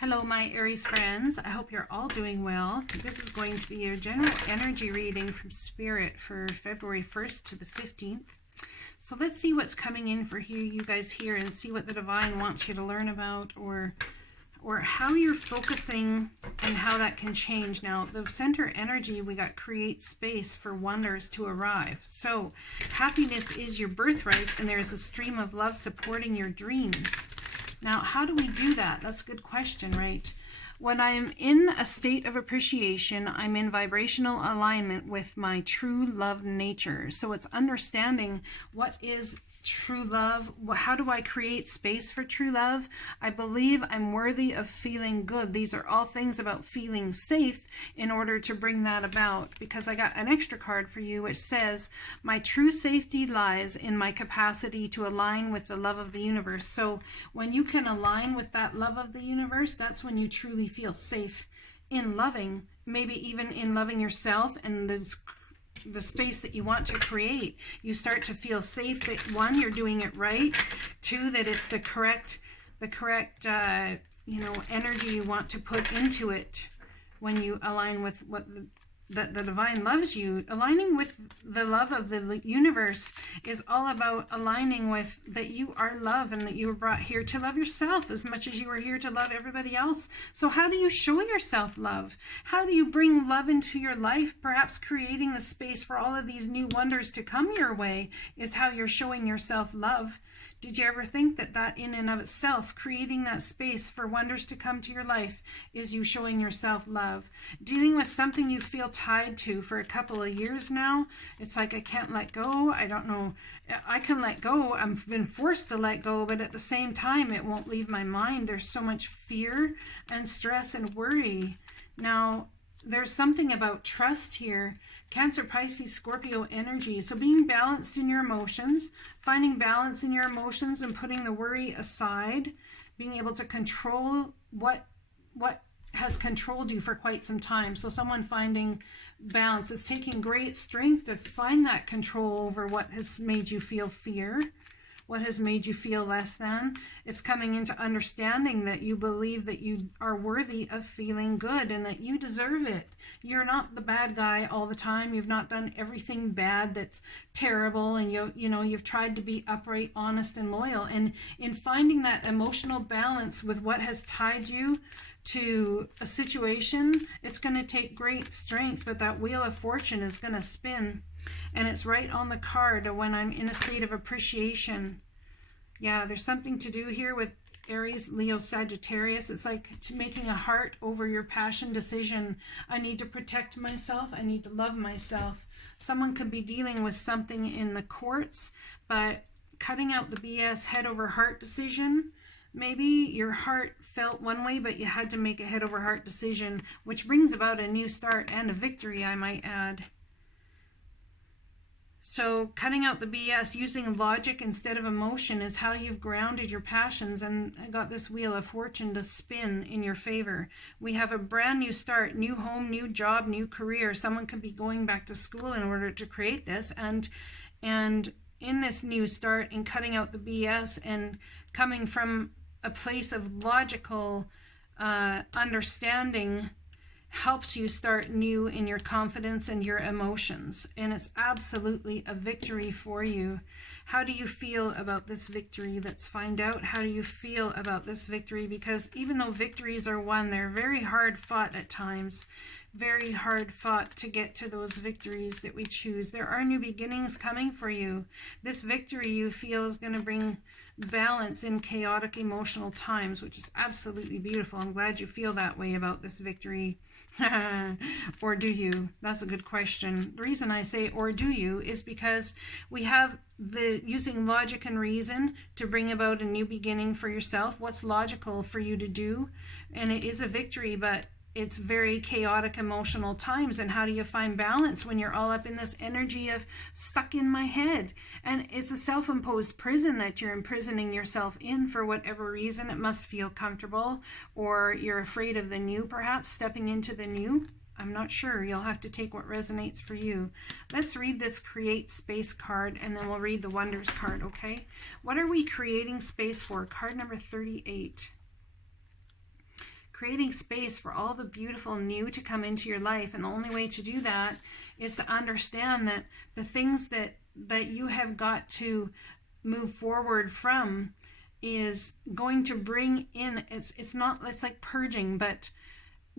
Hello, my Aries friends. I hope you're all doing well. This is going to be your general energy reading from Spirit for February 1st to the 15th. So let's see what's coming in for you guys here and see what the Divine wants you to learn about, or how you're focusing and how that can change. Now, the center energy, we got create space for wonders to arrive. So happiness is your birthright, and there's a stream of love supporting your dreams. Now, how do we do that? That's a good question, right? When I'm in a state of appreciation, I'm in vibrational alignment with my true love nature. So it's understanding what is true love. How do I create space for true love? I believe I'm worthy of feeling good. These are all things about feeling safe in order to bring that about, because I got an extra card for you which says my true safety lies in my capacity to align with the love of the universe. So when you can align with that love of the universe, that's when you truly feel safe in loving, maybe even in loving yourself and the space that you want to create. You start to feel safe that, one, you're doing it right, two, that it's the correct energy you want to put into it when you align with what that the Divine loves you. Aligning with the love of the universe is all about aligning with that you are love, and that you were brought here to love yourself as much as you were here to love everybody else. So how do you show yourself love? How do you bring love into your life? Perhaps creating the space for all of these new wonders to come your way is how you're showing yourself love. Did you ever think that in and of itself, creating that space for wonders to come to your life, is you showing yourself love? Dealing with something you feel tied to for a couple of years now, it's like, I can't let go. I don't know. I can let go. I've been forced to let go, but at the same time, it won't leave my mind. There's so much fear and stress and worry. Now, there's something about trust here. Cancer, Pisces, Scorpio energy. So being balanced in your emotions, finding balance in your emotions and putting the worry aside, being able to control what has controlled you for quite some time. So someone finding balance is taking great strength to find that control over what has made you feel fear, what has made you feel less than. It's coming into understanding that you believe that you are worthy of feeling good and that you deserve it. You're not the bad guy all the time. You've not done everything bad that's terrible, and you've tried to be upright, honest, and loyal. And in finding that emotional balance with what has tied you to a situation, it's going to take great strength, but that wheel of fortune is going to spin. And it's right on the card when I'm in a state of appreciation. Yeah, there's something to do here with Aries, Leo, Sagittarius. It's like making a heart over your passion decision. I need to protect myself. I need to love myself. Someone could be dealing with something in the courts, but cutting out the BS head over heart decision. Maybe your heart felt one way, but you had to make a head over heart decision, which brings about a new start and a victory, I might add. So cutting out the BS, using logic instead of emotion, is how you've grounded your passions and got this wheel of fortune to spin in your favor. We have a brand new start, new home, new job, new career. Someone could be going back to school in order to create this. And in this new start, in cutting out the BS and coming from a place of logical understanding, helps you start new in your confidence and your emotions. And it's absolutely a victory for you. How do you feel about this victory? Let's find out. How do you feel about this victory? Because even though victories are won, they're very hard fought at times. Very hard fought to get to those victories that we choose. There are new beginnings coming for you. This victory you feel is going to bring balance in chaotic emotional times, which is absolutely beautiful. I'm glad you feel that way about this victory. Or do you? That's a good question. The reason I say or do you is because we have the using logic and reason to bring about a new beginning for yourself. What's logical for you to do? And it is a victory, but it's very chaotic emotional times. And how do you find balance when you're all up in this energy of stuck in my head? And it's a self-imposed prison that you're imprisoning yourself in for whatever reason. It must feel comfortable, or you're afraid of the new, perhaps stepping into the new. I'm not sure. You'll have to take what resonates for you. Let's read this create space card, and then we'll read the wonders card, okay? What are we creating space for? Card number 38. Creating space for all the beautiful new to come into your life. And the only way to do that is to understand that the things that you have got to move forward from is going to bring in, it's like purging, but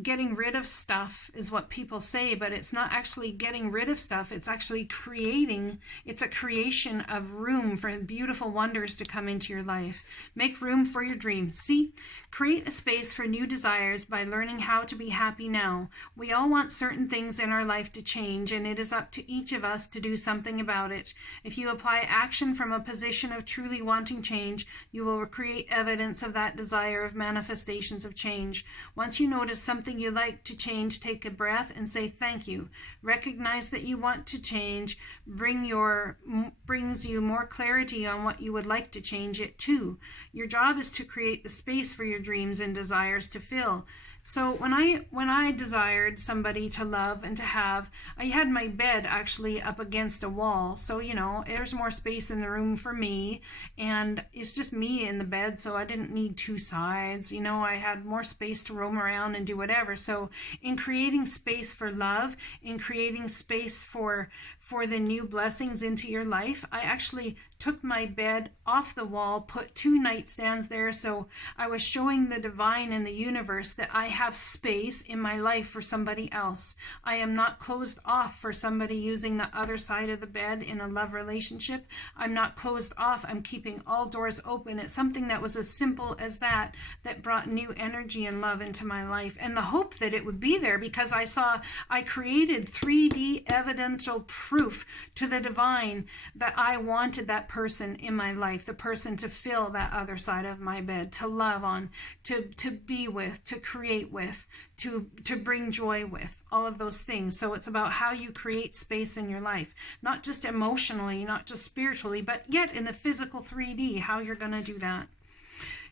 getting rid of stuff is what people say, but it's not actually getting rid of stuff. It's actually creating. It's a creation of room for beautiful wonders to come into your life. Make room for your dreams. See, create a space for new desires by learning how to be happy now. We all want certain things in our life to change, and it is up to each of us to do something about it. If you apply action from a position of truly wanting change, you will create evidence of that desire of manifestations of change. Once you notice something you like to change, take a breath and say thank you. Recognize that you want to change brings you more clarity on what you would like to change it to. Your job is to create the space for your dreams and desires to fill. So when I desired somebody to love and to have, I had my bed actually up against a wall. So, you know, there's more space in the room for me, and it's just me in the bed, so I didn't need two sides. You know, I had more space to roam around and do whatever. So in creating space for love, in creating space for the new blessings into your life, I actually took my bed off the wall, put two nightstands there, so I was showing the divine and the universe that I have space in my life for somebody else. I am not closed off for somebody using the other side of the bed in a love relationship. I'm not closed off. I'm keeping all doors open. It's something that was as simple as that brought new energy and love into my life, and the hope that it would be there, because I created 3D evidential proof to the divine that I wanted that person in my life, the person to fill that other side of my bed, to love on, to be with, to create with, to bring joy with, all of those things. So it's about how you create space in your life, not just emotionally, not just spiritually, but yet in the physical 3D, how you're going to do that.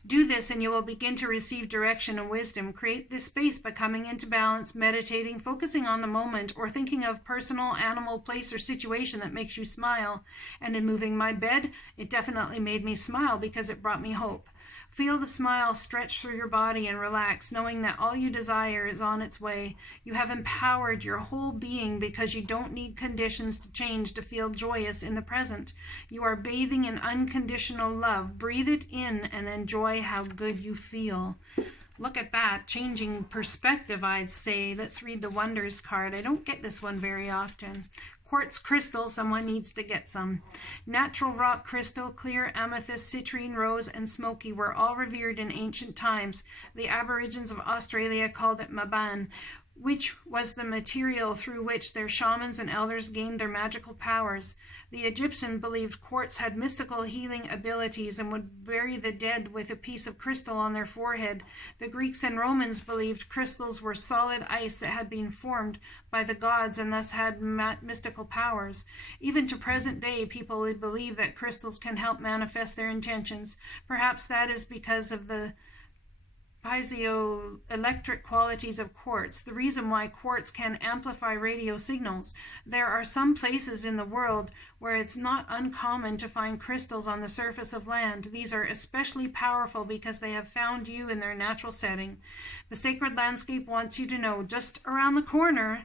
Do this and you will begin to receive direction and wisdom. Create this space by coming into balance, meditating, focusing on the moment, or thinking of personal, animal, place, or situation that makes you smile. And in moving my bed, it definitely made me smile because it brought me hope. Feel the smile stretch through your body and relax, knowing that all you desire is on its way. You have empowered your whole being because you don't need conditions to change to feel joyous in the present. You are bathing in unconditional love. Breathe it in and enjoy how good you feel. Look at that, changing perspective, I'd say. Let's read the Wonders card. I don't get this one very often. Quartz crystal, someone needs to get some. Natural rock crystal, clear amethyst, citrine, rose, and smoky were all revered in ancient times. The Aborigines of Australia called it maban, which was the material through which their shamans and elders gained their magical powers. The Egyptians believed quartz had mystical healing abilities and would bury the dead with a piece of crystal on their forehead. The Greeks and Romans believed crystals were solid ice that had been formed by the gods and thus had mystical powers. Even to present day, people believe that crystals can help manifest their intentions. Perhaps that is because of the piezoelectric qualities of quartz, the reason why quartz can amplify radio signals. There are some places in the world where it's not uncommon to find crystals on the surface of land. These are especially powerful because they have found you in their natural setting. The sacred landscape wants you to know, just around the corner,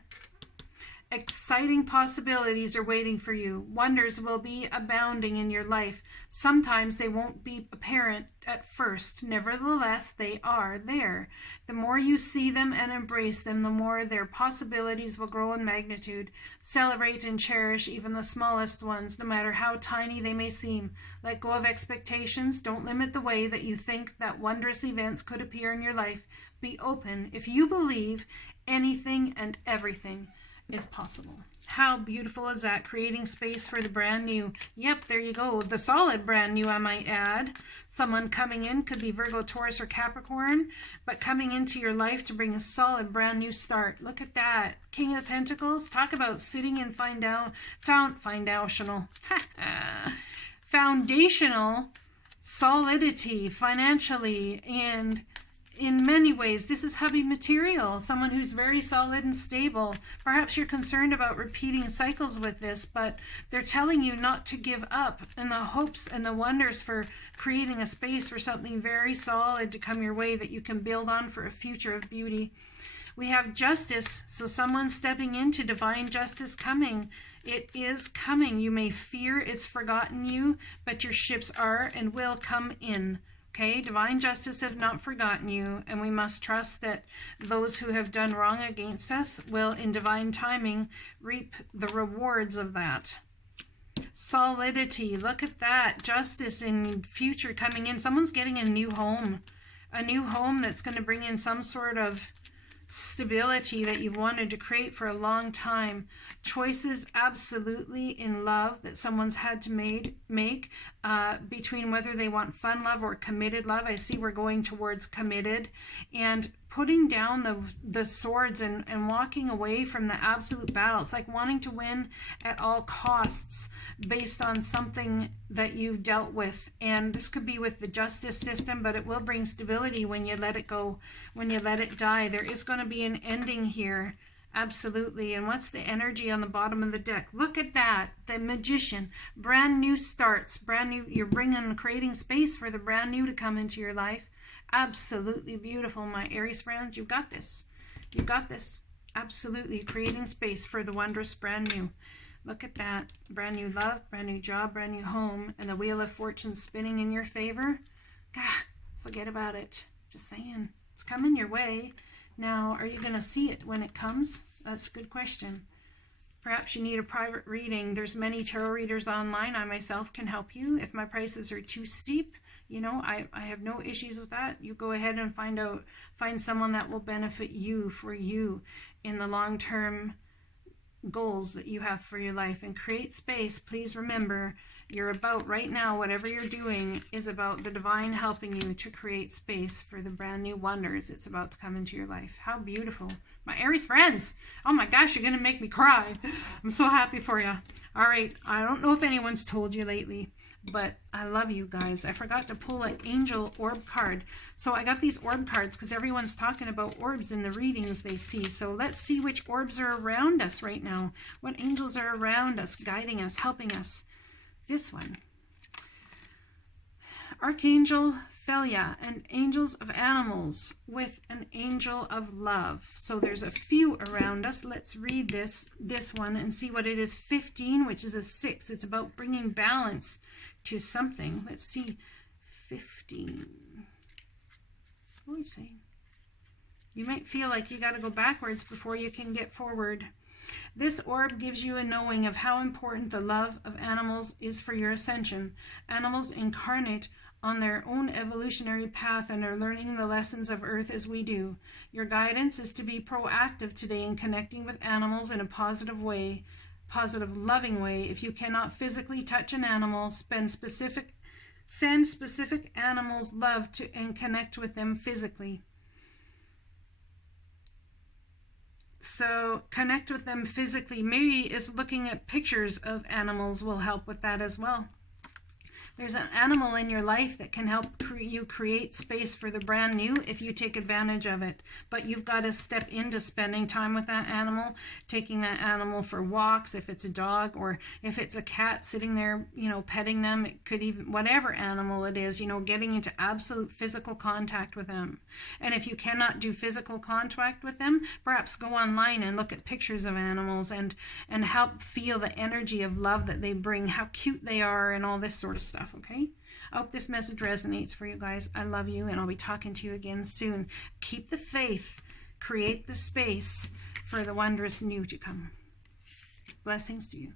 exciting possibilities are waiting for you. Wonders will be abounding in your life. Sometimes they won't be apparent at first. Nevertheless, they are there. The more you see them and embrace them, the more their possibilities will grow in magnitude. Celebrate and cherish even the smallest ones, no matter how tiny they may seem. Let go of expectations. Don't limit the way that you think that wondrous events could appear in your life. Be open. If you believe, anything and everything is possible. How beautiful is that? Creating space for the brand new. Yep, there you go. The solid brand new, I might add. Someone coming in, could be Virgo, Taurus, or Capricorn, but coming into your life to bring a solid brand new start. Look at that. King of Pentacles. Talk about sitting and foundational solidity financially, and in many ways, this is hubby material, someone who's very solid and stable. Perhaps you're concerned about repeating cycles with this, but they're telling you not to give up, and the hopes and the wonders for creating a space for something very solid to come your way that you can build on for a future of beauty. We have justice, so someone stepping into divine justice coming. It is coming. You may fear it's forgotten you, but your ships are and will come in. Okay, divine justice have not forgotten you, and we must trust that those who have done wrong against us will, in divine timing, reap the rewards of that. Solidity, look at that. Justice in future coming in. Someone's getting a new home that's going to bring in some sort of stability that you've wanted to create for a long time. Choices absolutely in love that someone's had to make between whether they want fun love or committed love. I see we're going towards committed, and putting down the swords and walking away from the absolute battle. It's like wanting to win at all costs based on something that you've dealt with. And this could be with the justice system, but it will bring stability when you let it go, when you let it die. There is going to be an ending here. Absolutely. And what's the energy on the bottom of the deck? Look at that. The Magician. Brand new starts. Brand new. You're creating space for the brand new to come into your life. Absolutely beautiful, my Aries friends. You've got this. You've got this. Absolutely creating space for the wondrous brand new. Look at that. Brand new love, brand new job, brand new home, and the Wheel of Fortune spinning in your favor. God, forget about it. Just saying. It's coming your way. Now, are you going to see it when it comes? That's a good question. Perhaps you need a private reading. There's many tarot readers online. I myself can help you. If my prices are too steep, you know, I have no issues with that. You go ahead and find someone that will benefit you for you in the long-term goals that you have for your life, and create space. Please remember, you're about right now, whatever you're doing is about the divine helping you to create space for the brand new wonders it's about to come into your life. How beautiful. My Aries friends, oh my gosh, you're going to make me cry. I'm so happy for you. All right, I don't know if anyone's told you lately, but I love you guys. I forgot to pull an angel orb card. So I got these orb cards because everyone's talking about orbs in the readings they see. So let's see which orbs are around us right now. What angels are around us, guiding us, helping us. This one. Archangel Felia and angels of animals with an angel of love. So there's a few around us. Let's read this one and see what it is. 15, which is a 6. It's about bringing balance to something. Let's see. 15. What are you saying? You might feel like you got to go backwards before you can get forward. This orb gives you a knowing of how important the love of animals is for your ascension. Animals incarnate on their own evolutionary path and are learning the lessons of Earth as we do. Your guidance is to be proactive today in connecting with animals in a positive way, positive, loving way. If you cannot physically touch an animal, send specific animals love to and connect with them physically. So connect with them physically. Maybe is looking at pictures of animals will help with that as well. There's an animal in your life that can help you create space for the brand new if you take advantage of it. But you've got to step into spending time with that animal, taking that animal for walks, if it's a dog, or if it's a cat, sitting there, you know, petting them. It could even, whatever animal it is, you know, getting into absolute physical contact with them. And if you cannot do physical contact with them, perhaps go online and look at pictures of animals and help feel the energy of love that they bring, how cute they are, and all this sort of stuff. Okay, I hope this message resonates for you guys. I love you, and I'll be talking to you again soon. Keep the faith, create the space for the wondrous new to come. Blessings to you.